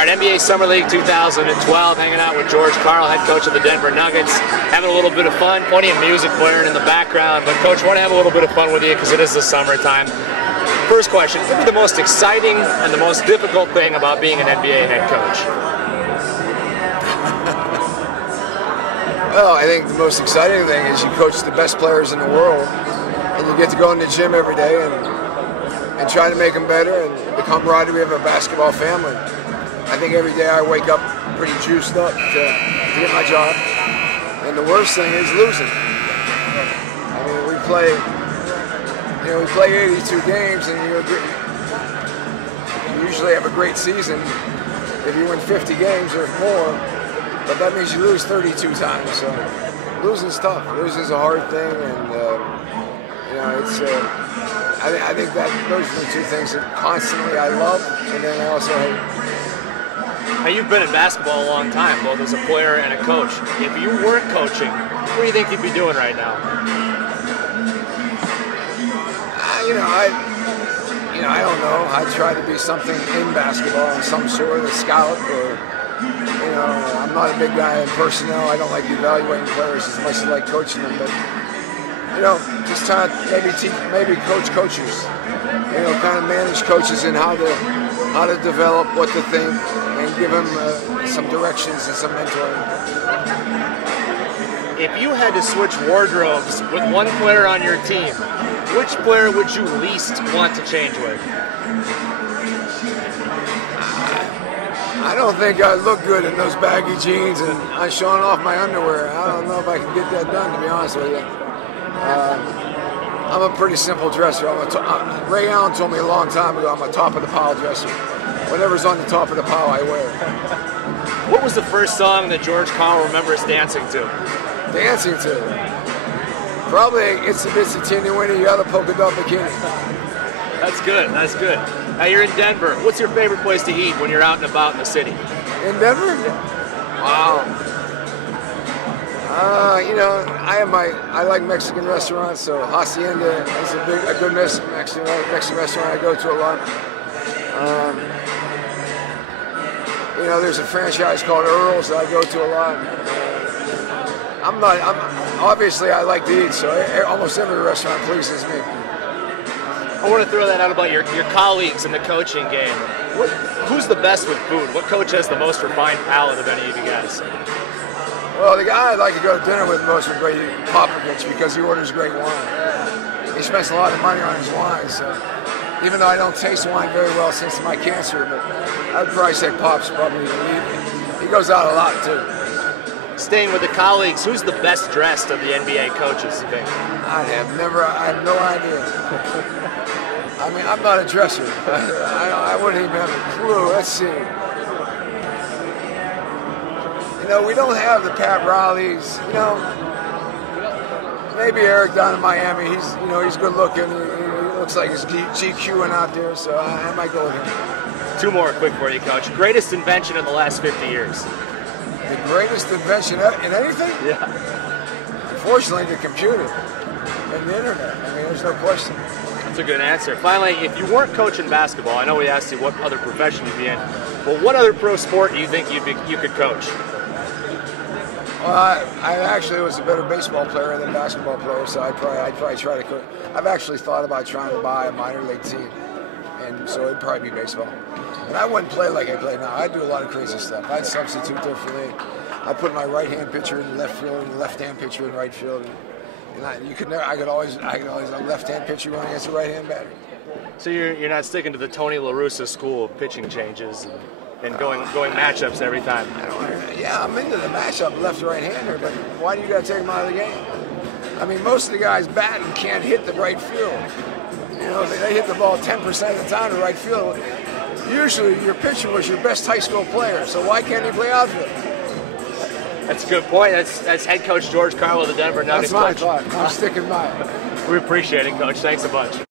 All right, NBA Summer League 2012, hanging out with George Karl, head coach of the Denver Nuggets, having a little bit of fun, plenty of music blaring in the background. But Coach, I want to have a little bit of fun with you because it is the summertime. First question, what would be the most exciting and the most difficult thing about being an NBA head coach? Well, I think the most exciting thing is you coach the best players in the world, and you get to go in the gym every day and try to make them better, and the camaraderie of a basketball family. I think every day I wake up pretty juiced up to get my job, and the worst thing is losing. I mean, we play 82 games, and you usually have a great season if you win 50 games or more. But that means you lose 32 times. So losing's tough. Losing's a hard thing, and it's. I think that those are the two things that constantly I love, and then I also hate. Now, you've been in basketball a long time, both as a player and a coach. If you weren't coaching, what do you think you'd be doing right now? I don't know. I try to be something in basketball, in some sort of scout, or I'm not a big guy in personnel. I don't like evaluating players as much as I like coaching them, but just trying to maybe coach coaches. Kind of manage coaches in how to develop, what to think, and give them some directions and some mentoring. If you had to switch wardrobes with one player on your team, which player would you least want to change with? I don't think I look good in those baggy jeans and I'm showing off my underwear. I don't know if I can get that done, to be honest with you. I'm a pretty simple dresser. Ray Allen told me a long time ago I'm a top of the pile dresser. Whatever's on the top of the pile, I wear. What was the first song that George Karl remembers dancing to? Dancing to? Probably It's a Bitsy Teeny Weeny, You Got a Polka Dot Bikini. That's good, that's good. Now you're in Denver. What's your favorite place to eat when you're out and about in the city? In Denver? Wow. I like Mexican restaurants, so Hacienda is a good Mexican restaurant I go to a lot. There's a franchise called Earl's that I go to a lot. Obviously I like to eat, so almost every restaurant pleases me. I want to throw that out about your colleagues in the coaching game. Who's the best with food? What coach has the most refined palate of any of you guys? Well, the guy I'd like to go to dinner with most would be Popovich because he orders great wine. He spends a lot of money on his wine, so even though I don't taste wine very well since my cancer, but I'd probably say Pop's probably the lead. He goes out a lot too. Staying with the colleagues, who's the best dressed of the NBA coaches, you think? I have no idea. I mean, I'm not a dresser. I wouldn't even have a clue. Let's see. We don't have the Pat Rileys. Maybe Eric down in Miami. He's good looking. He looks like he's GQing out there, so I might go with him. Two more quick for you, Coach. Greatest invention in the last 50 years? The greatest invention in anything? Yeah. Unfortunately, the computer and the internet. I mean, there's no question. That's a good answer. Finally, if you weren't coaching basketball, I know we asked you what other profession you'd be in, but what other pro sport do you think you could coach? Well, I actually was a better baseball player than basketball player, so I'd probably try to coach. I've actually thought about trying to buy a minor league team, and so it'd probably be baseball. And I wouldn't play like I play now. I'd do a lot of crazy stuff. I'd substitute differently. I'd put my right-hand pitcher in left field and the left-hand pitcher in right field. And I could always a left-hand pitcher going against a right-hand batter. So you're not sticking to the Tony La Russa school of pitching changes and going matchups every time. Yeah, I'm into the matchup left to right-hander, but why do you got to take him out of the game? I mean, most of the guys batting can't hit the right field. They hit the ball 10% of the time to right field. Usually, your pitcher was your best high school player, so why can't he play outfield? That's a good point. That's head coach George Karl of the Denver Nuggets. That's my thought. I'm sticking by it. We appreciate it, Coach. Thanks a bunch.